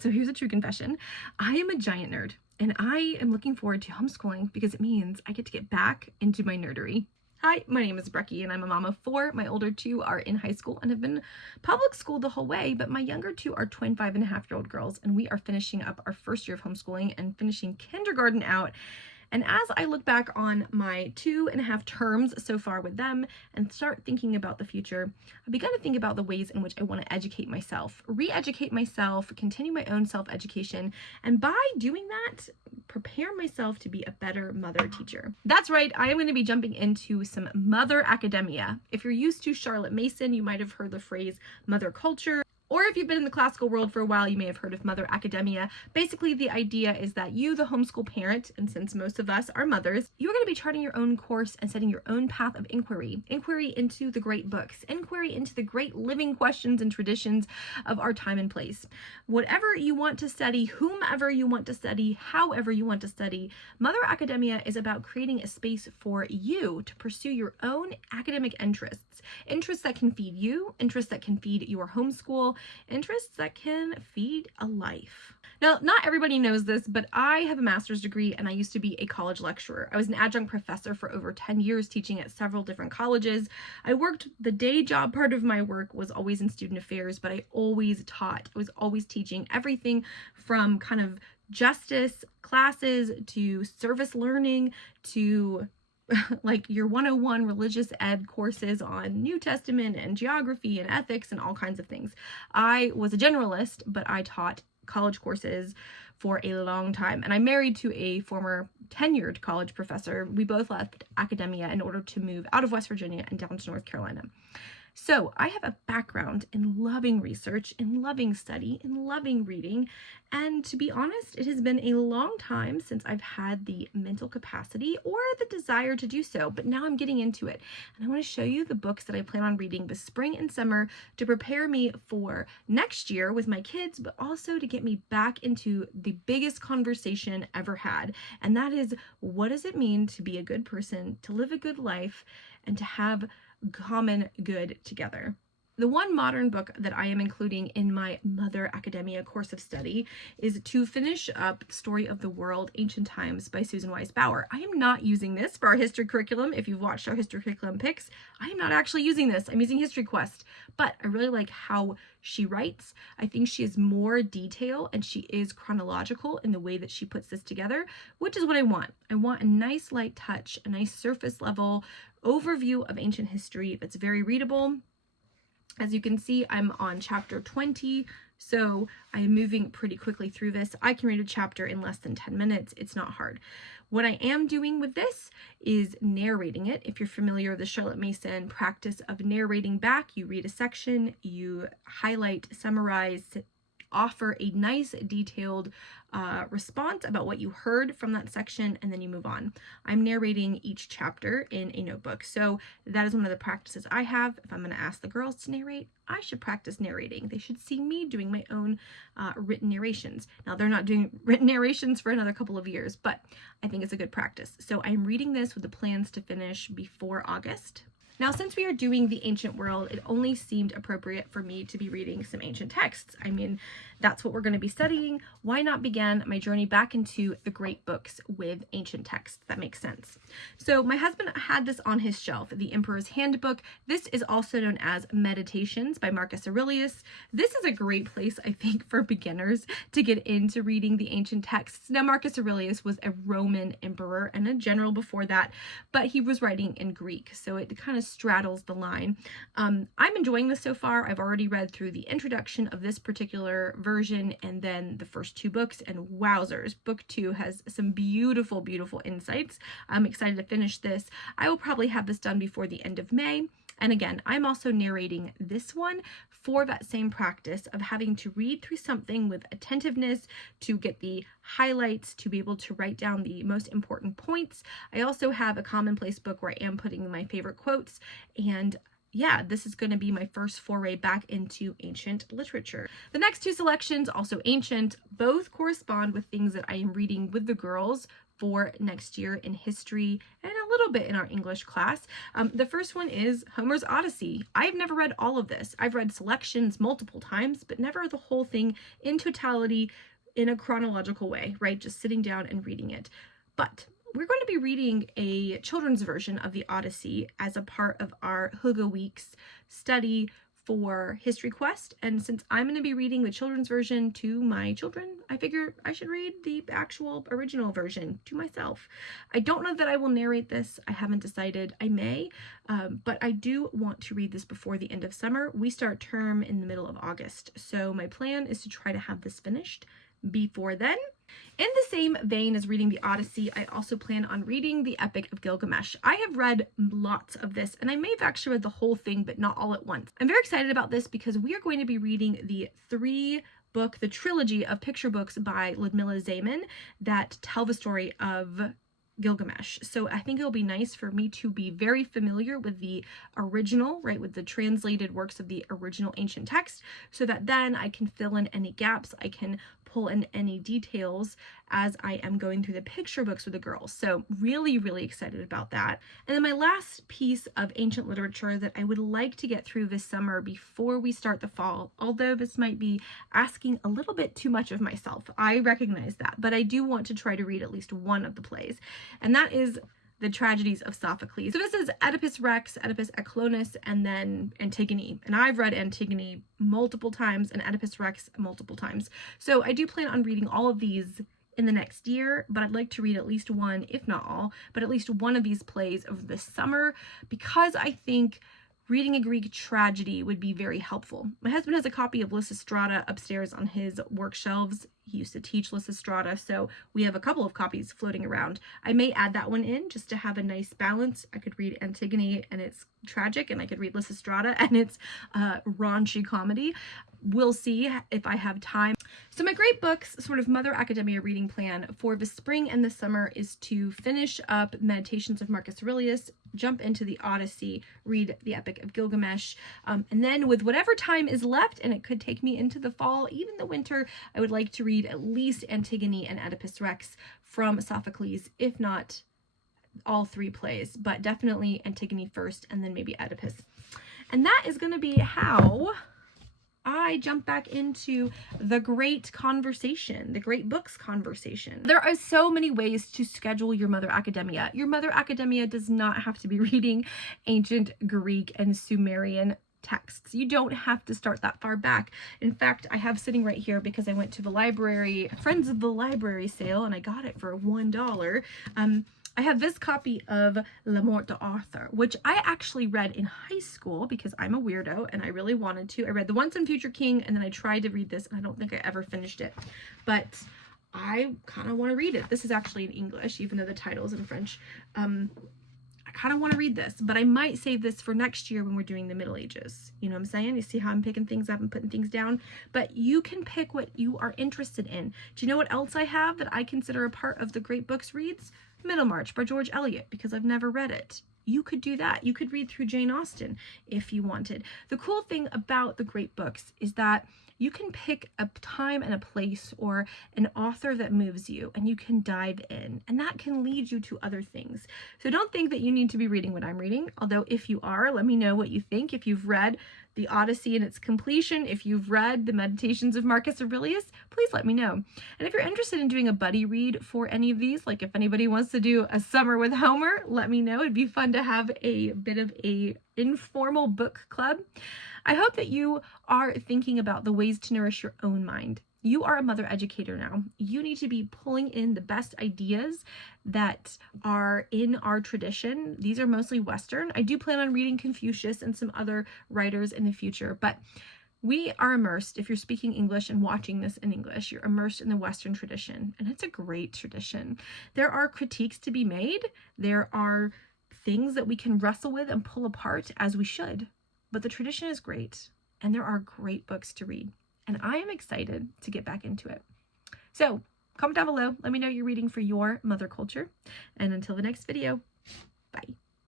So here's a true confession. I am a giant nerd, and I am looking forward to homeschooling because it means I get to get back into my nerdery. Hi, my name is Brecky, and I'm a mom of 4. My older 2 are in high school and have been public school the whole way, but my younger 2 are twin 5.5-year-old girls, and we are finishing up our first year of homeschooling and finishing kindergarten out. And as I look back on my 2.5 terms so far with them and start thinking about the future, I began to think about the ways in which I want to educate myself, re-educate myself, continue my own self-education, and by doing that, prepare myself to be a better mother teacher. That's right, I am going to be jumping into some mother academia. If you're used to Charlotte Mason, you might have heard the phrase mother culture. Or if you've been in the classical world for a while, you may have heard of mother academia. Basically, the idea is that you, the homeschool parent, and since most of us are mothers, you're going to be charting your own course and setting your own path of inquiry. Inquiry into the great books, inquiry into the great living questions and traditions of our time and place. Whatever you want to study, whomever you want to study, however you want to study, mother academia is about creating a space for you to pursue your own academic interests. Interests that can feed you, interests that can feed your homeschool, interests that can feed a life. Now, not everybody knows this, but I have a master's degree and I used to be a college lecturer. I was an adjunct professor for over 10 years teaching at several different colleges. I worked, the day job part of my work was always in student affairs, but I always taught. I was always teaching everything from kind of justice classes to service learning to like your 101 religious ed courses on New Testament and geography and ethics and all kinds of things. I was a generalist, but I taught college courses for a long time. And I'm married to a former tenured college professor. We both left academia in order to move out of West Virginia and down to North Carolina. So I have a background in loving research, in loving study, in loving reading, and to be honest, it has been a long time since I've had the mental capacity or the desire to do so, but now I'm getting into it. And I want to show you the books that I plan on reading this spring and summer to prepare me for next year with my kids, but also to get me back into the biggest conversation ever had. And that is, what does it mean to be a good person, to live a good life, and to have common good together? The one modern book that I am including in my Mother Academia course of study is To Finish Up Story of the World, Ancient Times by Susan Wise Bauer. I am not using this for our history curriculum. If you've watched our history curriculum picks, I am not actually using this. I'm using History Quest, but I really like how she writes. I think she is more detail and she is chronological in the way that she puts this together, which is what I want. I want a nice light touch, a nice surface level overview of ancient history that's very readable. As you can see, I'm on chapter 20, so I am moving pretty quickly through this. I can read a chapter in less than 10 minutes. It's not hard. What I am doing with this is narrating it. If you're familiar with the Charlotte Mason practice of narrating back, you read a section, you highlight, summarize, offer a nice detailed response about what you heard from that section, and then you move on. I'm narrating each chapter in a notebook. So that is one of the practices I have. If I'm going to ask the girls to narrate, I should practice narrating. They should see me doing my own written narrations. Now, they're not doing written narrations for another couple of years, but I think it's a good practice. So I'm reading this with the plans to finish before August. Now, since we are doing the ancient world, it only seemed appropriate for me to be reading some ancient texts. I mean, that's what we're going to be studying. Why not begin my journey back into the great books with ancient texts? That makes sense. So my husband had this on his shelf, the Emperor's Handbook. This is also known as Meditations by Marcus Aurelius. This is a great place, I think, for beginners to get into reading the ancient texts. Now, Marcus Aurelius was a Roman emperor and a general before that, but he was writing in Greek, so it kind of straddles the line. I'm enjoying this so far. I've already read through the introduction of this particular version and then the first 2 books, and wowzers, book 2 has some beautiful, beautiful insights. I'm excited to finish this. I will probably have this done before the end of May. And again, I'm also narrating this one for that same practice of having to read through something with attentiveness to get the highlights, to be able to write down the most important points. I also have a commonplace book where I am putting my favorite quotes, and yeah, this is going to be my first foray back into ancient literature. The next 2 selections, also ancient, both correspond with things that I am reading with the girls for next year in history and a little bit in our English class. The first one is Homer's Odyssey. I've never read all of this. I've read selections multiple times, but never the whole thing in totality in a chronological way, right? Just sitting down and reading it. But we're going to be reading a children's version of the Odyssey as a part of our Hygge Weeks study for History Quest. And since I'm going to be reading the children's version to my children, I figure I should read the actual original version to myself. I don't know that I will narrate this. I haven't decided. I may, but I do want to read this before the end of summer. We start term in the middle of August. So my plan is to try to have this finished before then. In the same vein as reading the Odyssey, I also plan on reading the Epic of Gilgamesh. I have read lots of this, and I may have actually read the whole thing, but not all at once. I'm very excited about this because we are going to be reading the the trilogy of picture books by Ludmila Zayman that tell the story of Gilgamesh. So I think it'll be nice for me to be very familiar with the original, right, with the translated works of the original ancient text, so that then I can fill in any gaps, I can pull in any details as I am going through the picture books with the girls. So really, really excited about that. And then my last piece of ancient literature that I would like to get through this summer before we start the fall, although this might be asking a little bit too much of myself, I recognize that, but I do want to try to read at least one of the plays, and that is the tragedies of Sophocles. So this is Oedipus Rex, Oedipus Eclonis, and then Antigone. And I've read Antigone multiple times and Oedipus Rex multiple times. So I do plan on reading all of these in the next year, but I'd like to read at least one, if not all, but at least one of these plays over the summer, because I think reading a Greek tragedy would be very helpful. My husband has a copy of Lysistrata upstairs on his work shelves. He used to teach Lysistrata, so we have a couple of copies floating around. I may add that one in just to have a nice balance. I could read Antigone and it's tragic, and I could read Lysistrata and it's raunchy comedy. We'll see if I have time. So my Great Books sort of Mother Academia reading plan for the spring and the summer is to finish up Meditations of Marcus Aurelius, jump into the Odyssey, read the Epic of Gilgamesh, and then with whatever time is left, and it could take me into the fall, even the winter, I would like to read at least Antigone and Oedipus Rex from Sophocles, if not all three plays, but definitely Antigone first and then maybe Oedipus. And that is going to be how I jump back into the great conversation, the Great Books conversation. There are so many ways to schedule your Mother Academia. Your Mother Academia does not have to be reading ancient Greek and Sumerian texts. You don't have to start that far back. In fact, I have sitting right here because I went to the library, Friends of the Library sale, and I got it for $1. I have this copy of La Morte d'Arthur, which I actually read in high school because I'm a weirdo and I really wanted to. I read The Once and Future King, and then I tried to read this, and I don't think I ever finished it. But I kind of want to read it. This is actually in English, even though the title is in French. I kind of want to read this, but I might save this for next year when we're doing the Middle Ages. You know what I'm saying? You see how I'm picking things up and putting things down? But you can pick what you are interested in. Do you know what else I have that I consider a part of the Great Books reads? Middlemarch by George Eliot, because I've never read it. You could do that. You could read through Jane Austen if you wanted. The cool thing about the Great Books is that you can pick a time and a place or an author that moves you, and you can dive in, and that can lead you to other things. So don't think that you need to be reading what I'm reading, although if you are, let me know what you think. If you've read the Odyssey in its completion, if you've read the Meditations of Marcus Aurelius, please let me know. And if you're interested in doing a buddy read for any of these, like if anybody wants to do a summer with Homer, let me know. It'd be fun to have a bit of a informal book club. I hope that you are thinking about the ways to nourish your own mind. You are a mother educator now. You need to be pulling in the best ideas that are in our tradition. These are mostly Western. I do plan on reading Confucius and some other writers in the future, but we are immersed, if you're speaking English and watching this in English, you're immersed in the Western tradition, and it's a great tradition. There are critiques to be made. There are things that we can wrestle with and pull apart, as we should. But the tradition is great, and there are great books to read, and I am excited to get back into it. So comment down below. Let me know what you're reading for your mother culture, and until the next video, bye.